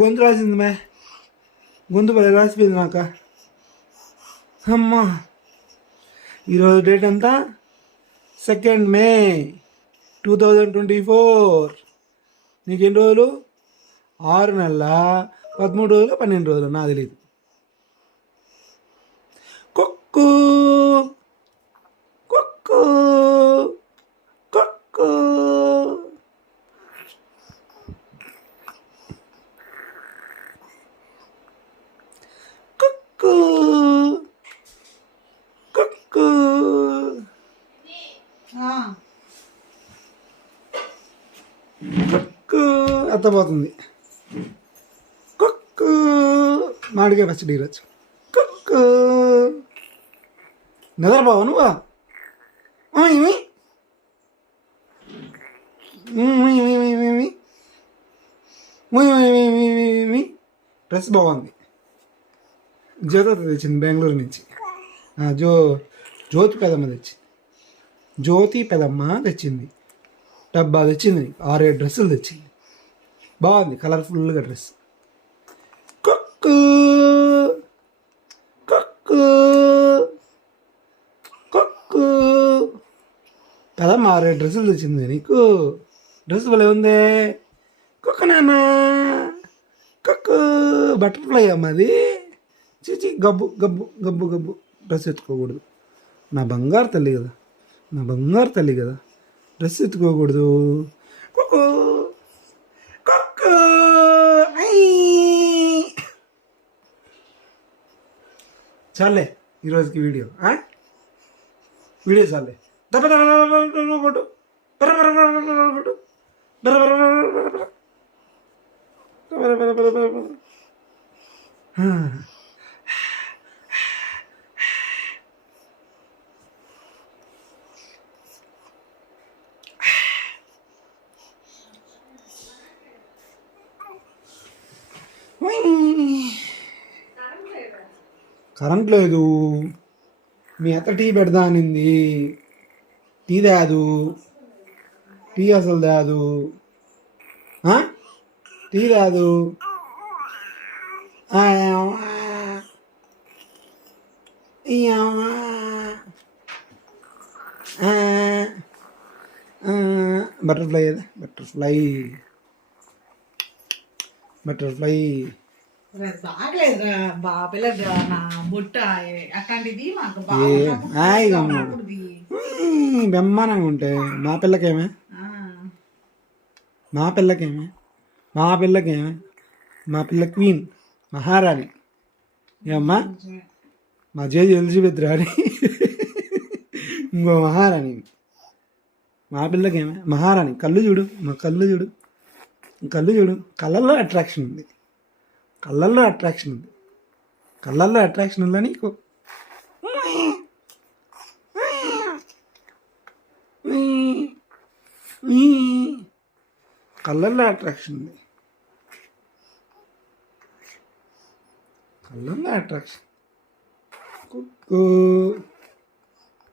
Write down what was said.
గొంతు రాసింది మే, గొంతు పడే రాసిపోయింది నాక. అమ్మా, ఈరోజు డేట్ ఎంత? 2 మే 2024. నీకెన్ని రోజులు? 6 నెలల 13 రోజులు 12 రోజులు నాకు తెలియదు. కుక్కు కుక్కు కుక్కు. కుక్కు కుక్కు. కుక్కు అత్తపోతుంది. కుక్కు మామిడికాయ పచ్చడి ఈరోజు. కుక్కు నిద్రపోవు నువ్వా? డ్రెస్ బాగుంది. జ్యోతి తెచ్చింది బెంగళూరు నుంచి. జ్యోతి పెదమ్మ తెచ్చింది. డబ్బా తెచ్చింది, 6-7 డ్రెస్సులు తెచ్చింది. బాగుంది, కలర్ఫుల్గా డ్రెస్. కుక్కు కుక్కు కుక్కు. పెదమ్మ 6-7 డ్రెస్సులు తెచ్చింది నీకు. డ్రెస్ భలే ఉంది. కుక్క నాన్న కుక్కు. బటర్ఫ్లై అమ్మది. చీచి గబ్బు గబ్బు గబ్బు గబ్బు. డ్రెస్ ఎత్తుకోకూడదు. నా బంగారు తల్లి కదా, నా బంగారు తల్లి కదా, డ్రెస్ ఎత్తుకోకూడదు. కుక్కు కుక్కు. చాలే ఈరోజుకి వీడియో చాలే. కొట్టు కరెంట్ లేదు. మీ అత్త టీ పెడదా అనింది. టీ తేదు. టీ అసలు తేదు. టీ తేదు. బటర్ఫ్లై అదే బటర్ఫ్లై బటర్ఫ్లై. బాగలేదురా బాబిల నా బుట్ట అట్లాంటిది మాకు బెమ్మానంగా ఉంటే మా పిల్లకేమే, మా పిల్లకేమే, మా పిల్లకేమే, మా పిల్ల క్వీన్ మహారాణి. ఏమ్మా మా జేజు ఎలిజబెత్ రాణి ఇంకో మహారాణి. మా పిల్లకేమే మహారాణి. కళ్ళు చూడు, మా కళ్ళు చూడు, కళ్ళు చూడు. కళ్ళల్లో అట్రాక్షన్ ఉంది, కళ్ళల్లో అట్రాక్షన్ ఉంది, కళ్ళల్లో అట్రాక్షన్ ఉందా నీకు? కళ్ళల్లో అట్రాక్షన్ ఉంది, కళ్ళల్లో అట్రాక్షన్. కుక్కు